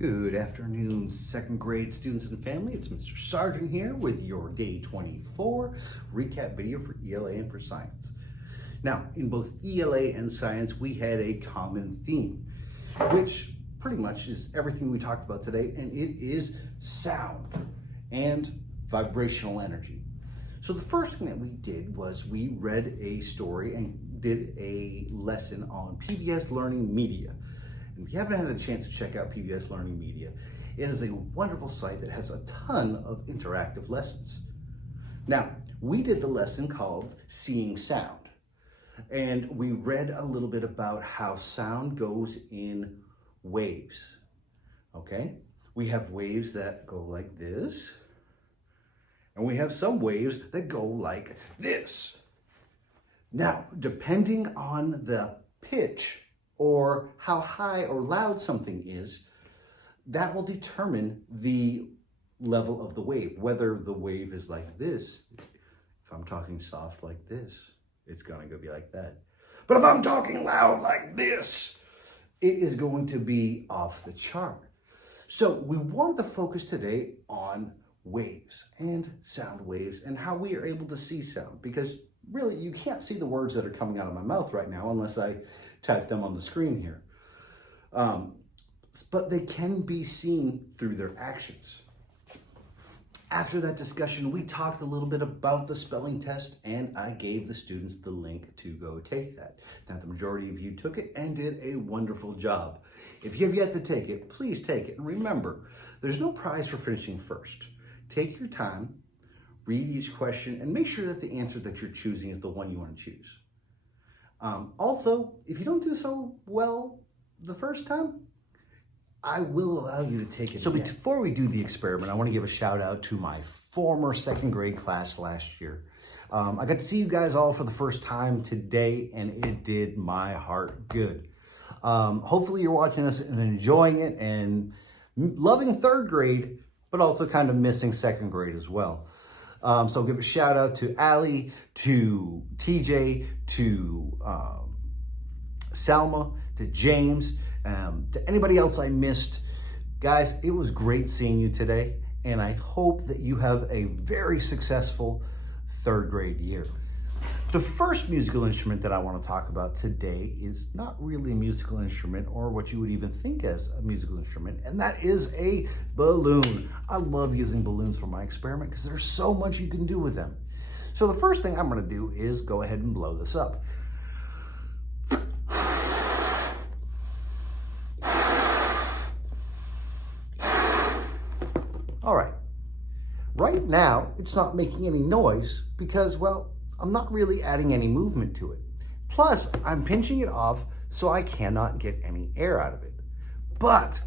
Good afternoon, second grade students and family. It's Mr. Sargent here with your Day 24 recap video for ELA and for science. Now, in both ELA and science, we had a common theme, which pretty much is everything we talked about today, and it is sound and vibrational energy. So the first thing that we did was we read a story and did a lesson on PBS Learning Media. And if you haven't had a chance to check out PBS Learning Media, it is a wonderful site that has a ton of interactive lessons. Now, we did the lesson called Seeing Sound, and we read a little bit about how sound goes in waves, okay? We have waves that go like this, and we have some waves that go like this. Now, depending on the pitch or how high or loud something is, that will determine the level of the wave, whether the wave is like this. If I'm talking soft like this, it's gonna go be like that. But if I'm talking loud like this, it is going to be off the chart. So we wanted to focus today on waves and sound waves and how we are able to see sound, because really you can't see the words that are coming out of my mouth right now unless I type them on the screen here. But they can be seen through their actions. After that discussion, we talked a little bit about the spelling test, and I gave the students the link to go take that. Now, the majority of you took it and did a wonderful job. If you have yet to take it, please take it. And remember, there's no prize for finishing first. Take your time, read each question, and make sure that the answer that you're choosing is the one you want to choose. Also, if you don't do so well the first time, I will allow you to take it again. Before we do the experiment, I want to give a shout out to my former second grade class last year. I got to see you guys all for the first time today, and it did my heart good. Hopefully you're watching this and enjoying it and loving third grade, but also kind of missing second grade as well. So give a shout out to Allie, to TJ, to Salma, to James, to anybody else I missed. Guys, it was great seeing you today, and I hope that you have a very successful third grade year. The first musical instrument that I want to talk about today is not really a musical instrument or what you would even think as a musical instrument, and that is a balloon. I love using balloons for my experiment because there's so much you can do with them. So the first thing I'm going to do is go ahead and blow this up. All right. Right now, it's not making any noise because, well, I'm not really adding any movement to it. Plus, I'm pinching it off so I cannot get any air out of it. But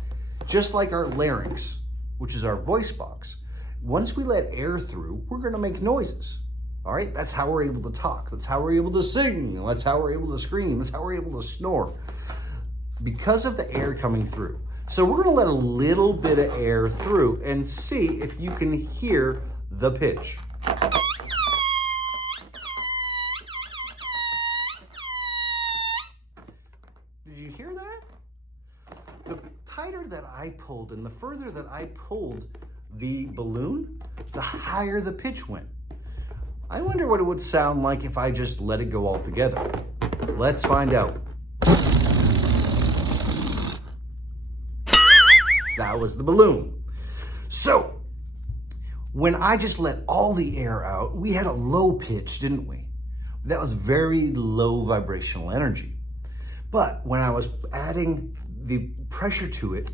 just like our larynx, which is our voice box, once we let air through, we're gonna make noises. All right, that's how we're able to talk. That's how we're able to sing. That's how we're able to scream. That's how we're able to snore. Because of the air coming through. So we're gonna let a little bit of air through and see if you can hear the pitch. Did you hear that? The tighter that I pulled and the further that I pulled the balloon, the higher the pitch went. I wonder what it would sound like if I just let it go all together. Let's find out. That was the balloon. So, when I just let all the air out, we had a low pitch, didn't we? That was very low vibrational energy. But when I was adding the pressure to it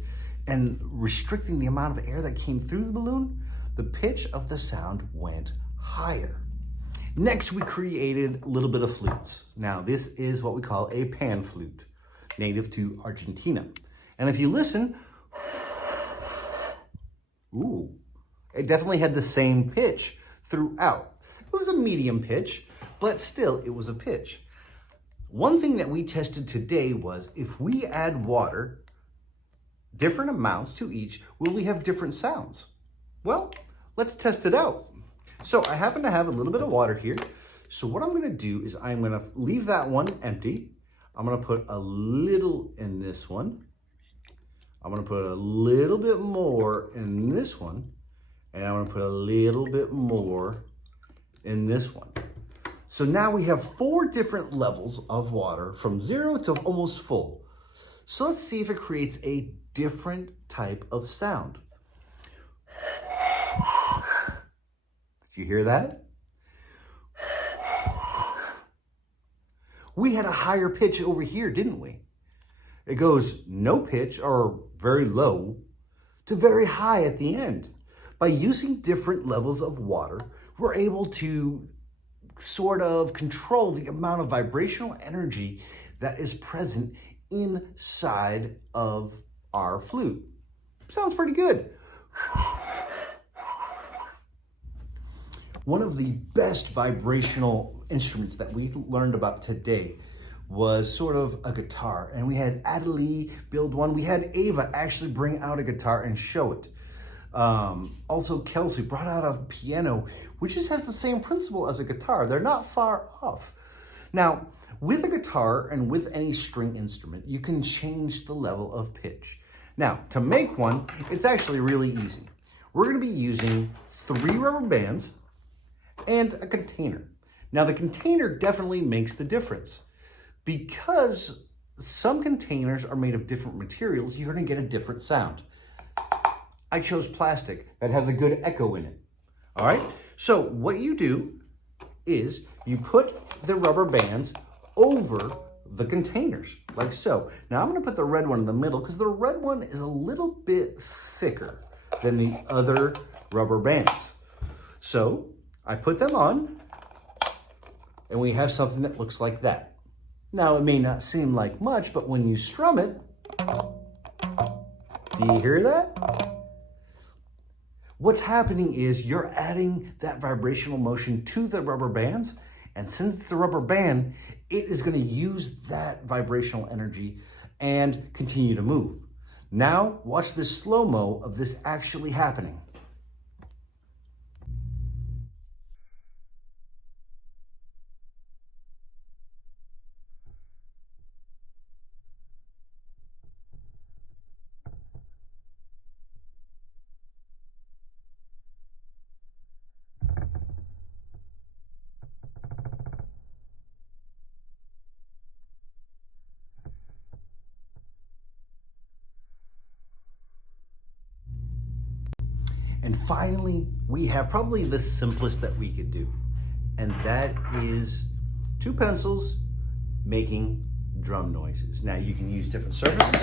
and restricting the amount of air that came through the balloon, the pitch of the sound went higher. Next, we created a little bit of flutes. Now, this is what we call a pan flute, native to Argentina. And if you listen, ooh, it definitely had the same pitch throughout. It was a medium pitch, but still it was a pitch. One thing that we tested today was if we add water, different amounts to each, will we have different sounds? Well, let's test it out. So I happen to have a little bit of water here. So what I'm gonna do is I'm gonna leave that one empty. I'm gonna put a little in this one. I'm gonna put a little bit more in this one, and I'm gonna put a little bit more in this one. So now we have 4 different levels of water from 0 to almost full. So let's see if it creates a different type of sound. Did you hear that? We had a higher pitch over here, didn't we? It goes no pitch or very low to very high at the end. By using different levels of water, we're able to sort of control the amount of vibrational energy that is present inside of our flute. Sounds pretty good. One of the best vibrational instruments that we learned about today was sort of a guitar. And we had Adelie build one. We had Ava actually bring out a guitar and show it. Also, Kelsey brought out a piano, which just has the same principle as a guitar. They're not far off. Now, with a guitar and with any string instrument, you can change the level of pitch. Now, to make one, it's actually really easy. We're gonna be using 3 rubber bands and a container. Now, the container definitely makes the difference. Because some containers are made of different materials, you're gonna get a different sound. I chose plastic that has a good echo in it. All right, so what you do is you put the rubber bands over the containers, like so. Now I'm gonna put the red one in the middle because the red one is a little bit thicker than the other rubber bands. So I put them on, and we have something that looks like that. Now, it may not seem like much, but when you strum it, do you hear that? What's happening is you're adding that vibrational motion to the rubber bands, and since it's a rubber band, it is going to use that vibrational energy and continue to move. Now, watch this slow-mo of this actually happening. And finally, we have probably the simplest that we could do, and that is 2 pencils making drum noises. Now, you can use different surfaces.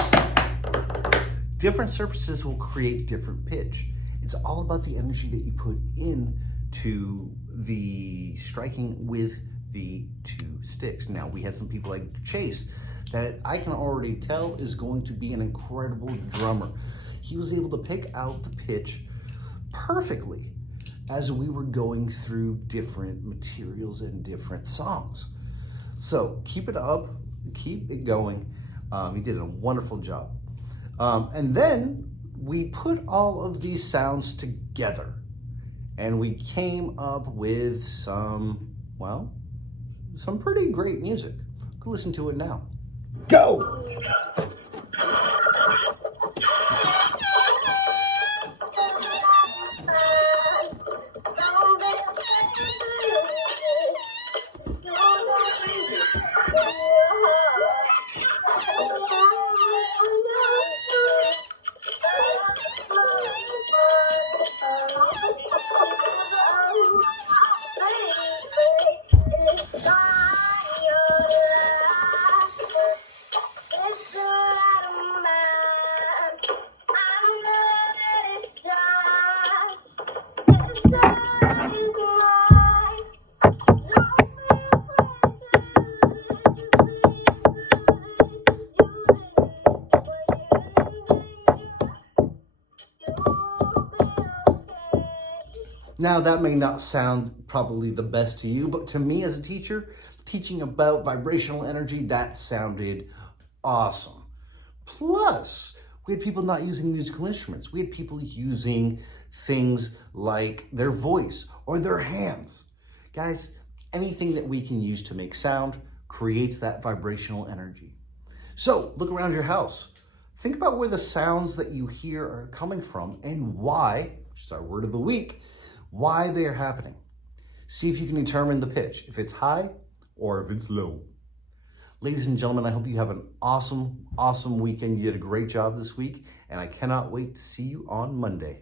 Different surfaces will create different pitch. It's all about the energy that you put in to the striking with the 2 sticks. Now, we had some people like Chase that I can already tell is going to be an incredible drummer. He was able to pick out the pitch perfectly as we were going through different materials and different songs. So keep it up, keep it going. He did a wonderful job. And then we put all of these sounds together and we came up with some, well, some pretty great music. Go listen to it now. Go! Now, that may not sound probably the best to you, but to me as a teacher, teaching about vibrational energy, that sounded awesome. Plus, we had people not using musical instruments. We had people using things like their voice or their hands. Guys, anything that we can use to make sound creates that vibrational energy. So look around your house. Think about where the sounds that you hear are coming from and why, which is our word of the week, why they are happening. See if you can determine the pitch, if it's high or if it's low. Ladies and gentlemen, I hope you have an awesome, awesome weekend. You did a great job this week, and I cannot wait to see you on Monday.